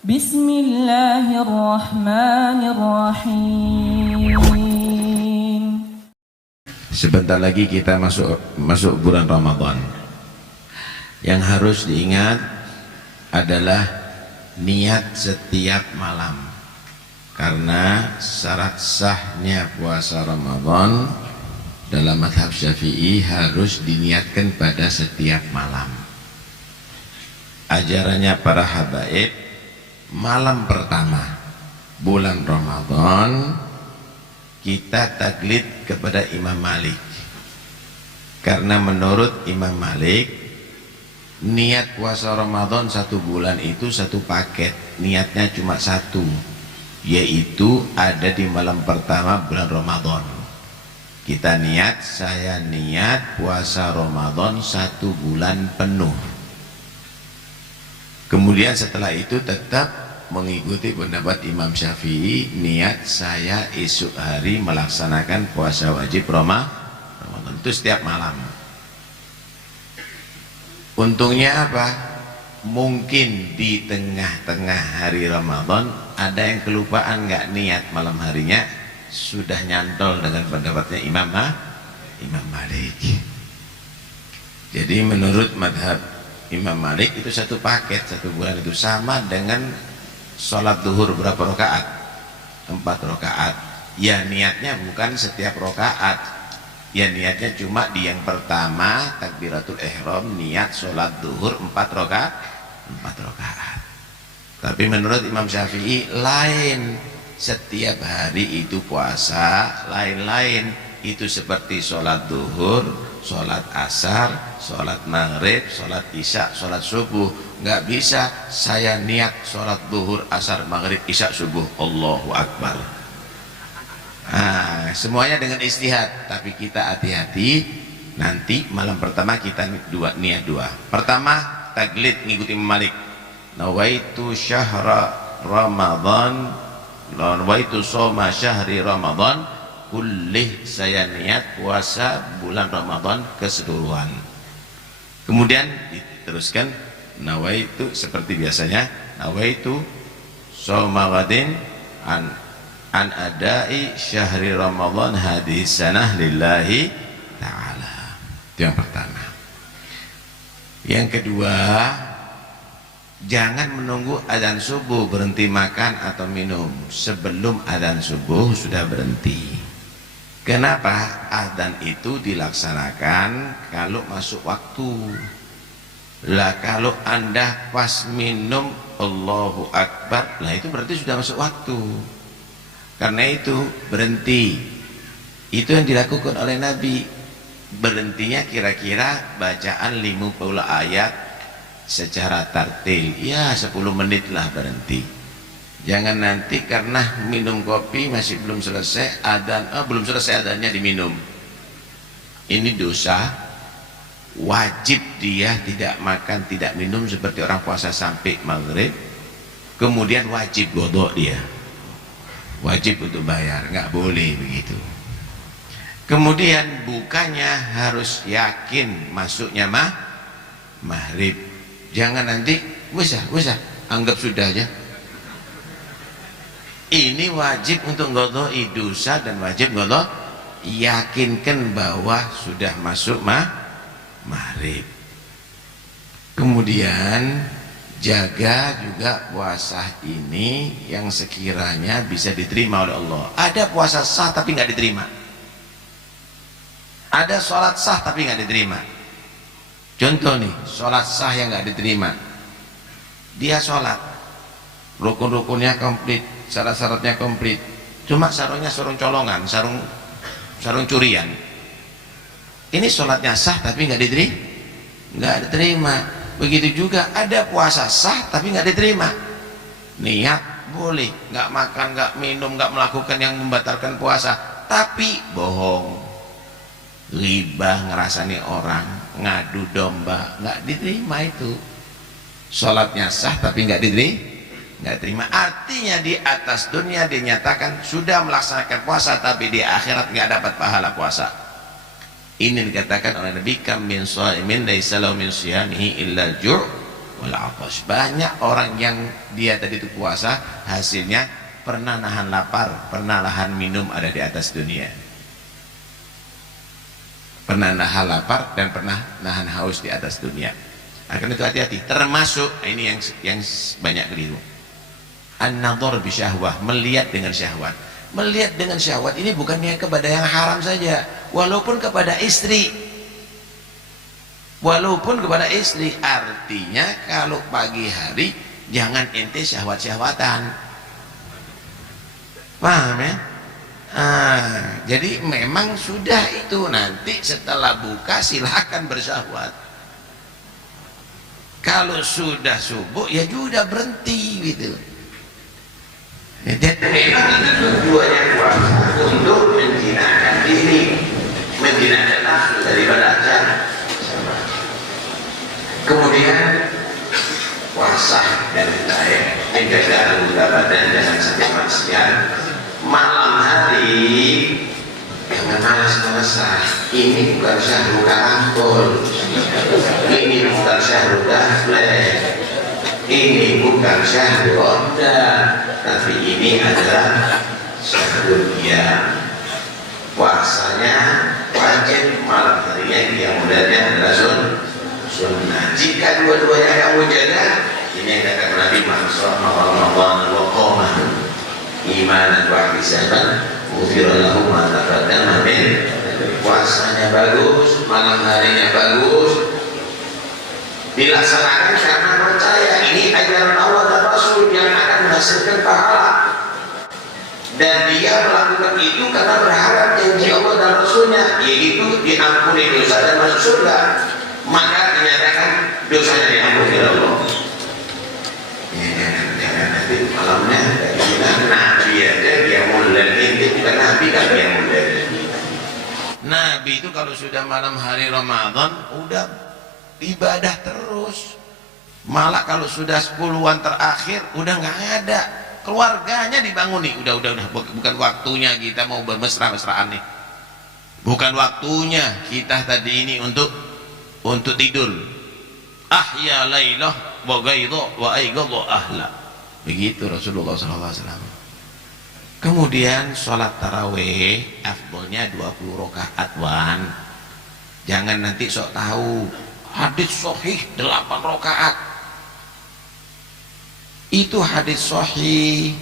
Bismillahirrahmanirrahim. Sebentar lagi kita masuk bulan Ramadan. Yang harus diingat adalah niat setiap malam. Karena syarat sahnya puasa Ramadan dalam mazhab Syafi'i harus diniatkan pada setiap malam. Ajarannya para habaib, malam pertama bulan Ramadan kita taklid kepada Imam Malik. Karena menurut Imam Malik, niat puasa Ramadan 1 bulan itu 1 paket, niatnya cuma 1, yaitu ada di malam pertama bulan Ramadan. Kita niat, saya niat puasa Ramadan 1 bulan penuh. Kemudian setelah itu tetap mengikuti pendapat Imam Syafi'i, niat saya esok hari melaksanakan puasa wajib Ramadan itu setiap malam. Untungnya apa? Mungkin di tengah-tengah hari Ramadan ada yang kelupaan nggak niat malam harinya, sudah nyantol dengan pendapatnya Imam Malik. Jadi menurut madhab Imam Malik itu 1 paket, 1 bulan itu sama dengan sholat duhur berapa rakaat? 4 rakaat. Ya niatnya bukan setiap rakaat, ya niatnya cuma di yang pertama takbiratul ihram, niat sholat duhur 4 rakaat. Tapi menurut Imam Syafi'i lain, setiap hari itu puasa, lain-lain. Itu seperti sholat duhur, sholat asar, sholat maghrib, sholat isya, sholat subuh. Nggak bisa saya niat sholat duhur, asar, maghrib, isya, subuh, Allahu Akbar. Nah, semuanya dengan istihad. Tapi kita hati-hati, nanti malam pertama kita niat 2. Pertama taglid ngikuti Malik, nawaitu syahra Ramadan, nawaitu soma syahri Ramadan kullih, saya niat puasa bulan Ramadan keseluruhan. Kemudian diteruskan nawaitu seperti biasanya, nawaitu soma ghadin an adai syahri Ramadan hadhihi sanah lillahi ta'ala. Itu yang pertama. Yang kedua, jangan menunggu adzan subuh berhenti makan atau minum. Sebelum adzan subuh sudah berhenti. Kenapa? Adzan itu dilaksanakan kalau masuk waktu. Lah kalau Anda pas minum Allahu Akbar, lah itu berarti sudah masuk waktu. Karena itu berhenti. Itu yang dilakukan oleh Nabi. Berhentinya kira-kira bacaan 50 ayat secara tartil. Ya 10 menit lah berhenti. Jangan nanti karena minum kopi masih belum selesai adzan, belum selesai adzannya diminum. Ini dosa. Wajib dia tidak makan, tidak minum seperti orang puasa sampai maghrib. Kemudian wajib godok dia. Wajib untuk bayar, nggak boleh begitu. Kemudian bukanya harus yakin masuknya maghrib. Jangan nanti wis anggap sudah aja. Ini wajib untuk ngodoi dosa dan wajib ngodoi, yakinkan bahwa sudah masuk maghrib. Kemudian jaga juga puasa ini yang sekiranya bisa diterima oleh Allah. Ada puasa sah tapi nggak diterima. Ada sholat sah tapi nggak diterima. Contoh nih, sholat sah yang nggak diterima. Dia sholat, rukun-rukunnya komplit, syarat-syaratnya komplit, cuma sarungnya sarung colongan, sarung curian. Ini sholatnya sah tapi nggak diterima. Begitu juga ada puasa sah tapi nggak diterima. Niat boleh, nggak makan, nggak minum, nggak melakukan yang membatalkan puasa, tapi bohong, ghibah, ngerasani orang, ngadu domba, nggak diterima itu. Sholatnya sah tapi nggak diterima. Artinya di atas dunia dinyatakan sudah melaksanakan puasa, tapi di akhirat nggak dapat pahala puasa. Ini dikatakan oleh Nabi, kam min shaimin laisa lahu min siyamihi illa ju' wal 'atash. Banyak orang yang dia tadi itu puasa, hasilnya pernah nahan lapar, pernah nahan minum ada di atas dunia. Pernah nahan lapar dan pernah nahan haus di atas dunia. Akan itu hati-hati. Termasuk ini yang banyak keliru. An-nadhar bi syahwah, melihat dengan syahwat. Melihat dengan syahwat ini bukannya kepada yang haram saja, walaupun kepada istri. Walaupun kepada istri, artinya kalau pagi hari jangan ente syahwat-syahwatan. Paham ya? Jadi memang sudah itu, nanti setelah buka silahkan bersyahwat. Kalau sudah subuh ya sudah berhenti gitu. Dan memang itu tujuannya puasa untuk menjinakkan diri, menjinakkan nafsu daripada acara. Kemudian puasa dan baik, menjaga anggota badan jangan sampai maksiat. Malam hari jangan malas-malasan. Ini bukan syahrul karambol, ini bukan syahrul daflek, ini bukan syahrul ronda, tapi ini adalah syahrul qiyam. Puasanya wajib, malam harinya dia mudahnya adalah sunnah. Jika dua-duanya kamu jaga, ini yang kata Nabi Muhammad Ramadan wa qamah imanan wa ihtisaban ghufira lahu ma taqaddama min. Puasanya bagus, malam harinya bagus, dilaksanakan karena percaya ini ajaran Allah dan Rasul yang akan menghasilkan pahala, dan dia melakukan itu karena berharap janji Allah dan Rasulnya, yaitu diampuni dosa dan masuk surga. Maka dinyatakan dosanya diampuni oleh Allah. Jangan nanti malamnya Nabi aja dia mulai, ini bukan Nabi kan dia mulai. Nabi itu kalau sudah malam hari Ramadan udah ibadah terus. Malah kalau sudah 10-an terakhir udah nggak ada, keluarganya dibangun nih, udah bukan waktunya kita mau bermesra-mesraan nih, bukan waktunya kita tadi ini untuk tidur. Ahya lailah wa gaidha wa aigha ahla, begitu Rasulullah SAW. Kemudian sholat tarawih afdolnya 20 rakaat wan. Jangan nanti sok tahu hadis sahih 8 rakaat. Itu hadis sahih,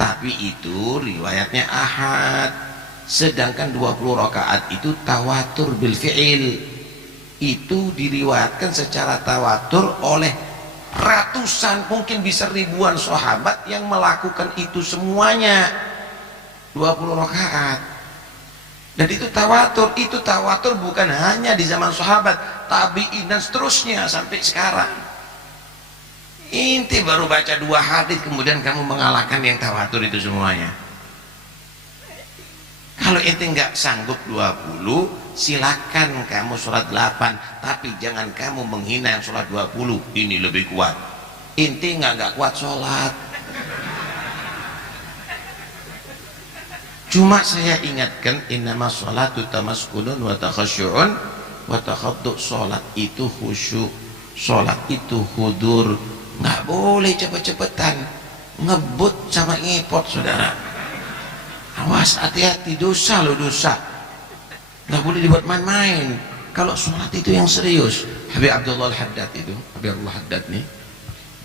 tapi itu riwayatnya ahad. Sedangkan 20 rakaat itu tawatur bil fi'il. Itu diriwayatkan secara tawatur oleh ratusan, mungkin bisa ribuan sahabat yang melakukan itu semuanya 20 rakaat. Dan itu tawatur bukan hanya di zaman sahabat, tabi'in dan seterusnya sampai sekarang. Inti baru baca 2 hadis kemudian kamu mengalahkan yang tawatur itu semuanya. Kalau inti nggak sanggup 20, silakan kamu sholat 8, tapi jangan kamu menghina yang sholat 20, ini lebih kuat. Inti nggak kuat sholat. Cuma saya ingatkan, innama sholatu tamaskunun wa takhasyu'un wa takhaddu'. Sholat itu khusyuk, sholat itu hudur. Nggak boleh cepet-cepetan ngebut sama ngipot, saudara. Awas, hati-hati, dosa loh, dosa. Nggak boleh dibuat main-main. Kalau sholat itu yang serius. Habib Abdullah Al-Haddad itu, Habib Abdullah Haddad nih,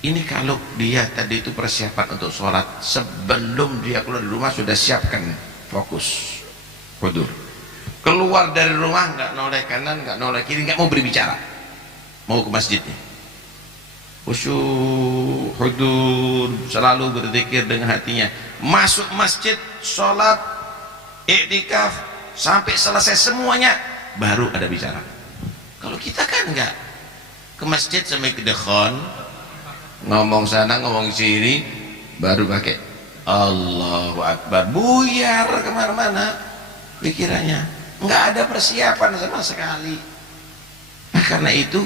ini kalau dia tadi itu persiapan untuk sholat, sebelum dia keluar dari rumah sudah siapkan fokus hudur. Keluar dari rumah nggak noleh kanan, nggak noleh kiri, nggak mau berbicara, mau ke masjidnya, khusyuk hudur, selalu berzikir dengan hatinya. Masuk masjid, sholat, iktikaf, sampai selesai semuanya baru ada bicara. Kalau kita kan enggak, ke masjid sampai ke dekhon, ngomong sana ngomong sini, baru pakai Allahu Akbar, buyar kemana-mana pikirannya, nggak ada persiapan sama sekali. Nah karena itu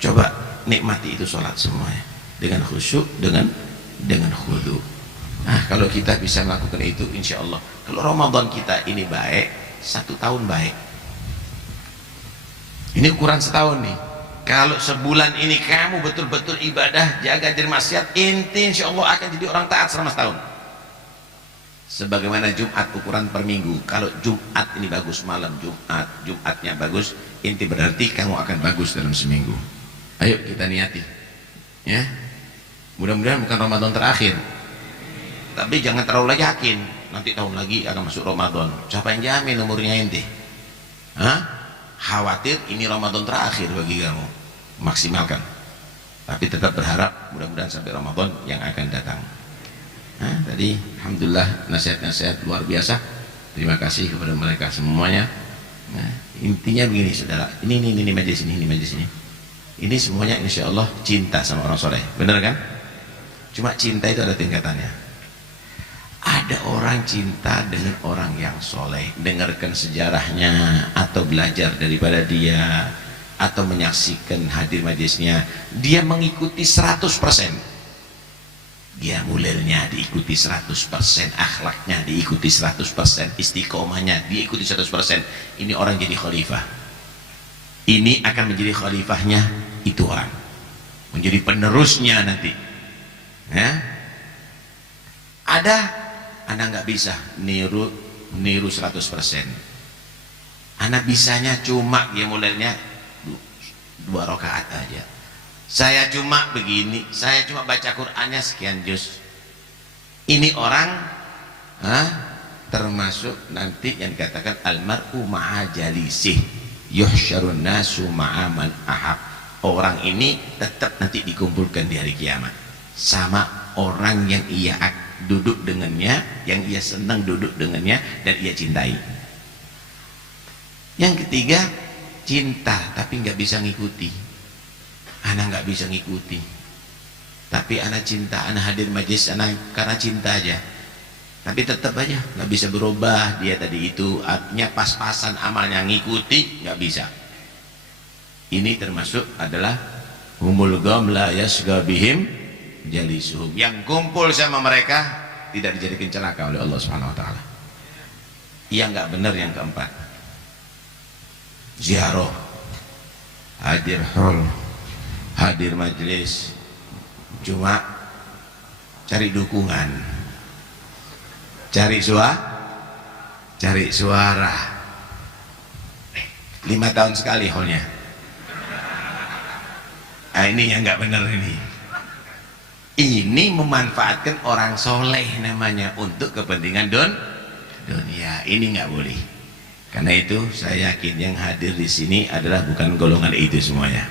coba nikmati itu sholat semuanya dengan khusyuk, dengan khudu. Nah kalau kita bisa melakukan itu, insya Allah kalau Ramadan kita ini baik, 1 tahun baik. Ini ukuran setahun nih, Kalau sebulan ini kamu betul-betul ibadah, jaga dari maksiat, inti insya Allah akan jadi orang taat selama setahun. Sebagaimana Jumat ukuran per minggu. Kalau Jumat ini bagus, malam Jumatnya bagus, inti berarti kamu akan bagus dalam seminggu. Ayo kita niati, ya. Mudah-mudahan bukan Ramadan terakhir, tapi jangan terlalu yakin nanti tahun lagi akan masuk Ramadan. Siapa yang jamin umurnya inti? Khawatir ini Ramadan terakhir bagi kamu. Maksimalkan, tapi tetap berharap mudah-mudahan sampai Ramadan yang akan datang. Tadi alhamdulillah nasihat-nasihat luar biasa. Terima kasih kepada mereka semuanya. Intinya begini saudara, ini majelis ini. Ini semuanya insya Allah cinta sama orang soleh, bener kan? Cuma cinta itu ada tingkatannya. Ada orang cinta dengan orang yang soleh, dengarkan sejarahnya atau belajar daripada dia, atau menyaksikan hadir majelisnya, dia mengikuti 100%. Dia mulainya diikuti 100%, akhlaknya diikuti 100%, istiqomahnya diikuti 100%. Ini orang jadi khalifah. Ini akan menjadi khalifahnya itu orang, menjadi penerusnya nanti. Ya. Ada anak nggak bisa niru 100%. Anak bisanya cuma dia mulainya 2 rakaat aja. Saya cuma begini, saya cuma baca Qur'annya sekian juz. Ini orang termasuk nanti yang dikatakan almar'u ma'a jalisih yuhsyarun nasu ma'a man ahab. Orang ini tetap nanti dikumpulkan di hari kiamat sama orang yang ia duduk dengannya, yang ia senang duduk dengannya dan ia cintai. Yang ketiga, cinta tapi nggak bisa ngikuti. Anak nggak bisa ngikuti, tapi anak cinta, anak hadir majlis anak karena cinta aja, tapi tetap aja nggak bisa berubah. Dia tadi itu artinya pas-pasan amalnya, ngikuti nggak bisa. Ini termasuk adalah humul gam la yasga bihim jalisuhum, yang kumpul sama mereka tidak dijadikan celaka oleh Allah Subhanahu wa taala. Yang nggak benar yang keempat, ziarah, hadir hall, hadir majelis cuma cari dukungan, cari suara. 5 tahun sekali hallnya. Ini yang nggak benar ini. Ini memanfaatkan orang soleh namanya untuk kepentingan dunia. Ini nggak boleh. Karena itu saya yakin yang hadir di sini adalah bukan golongan itu semuanya.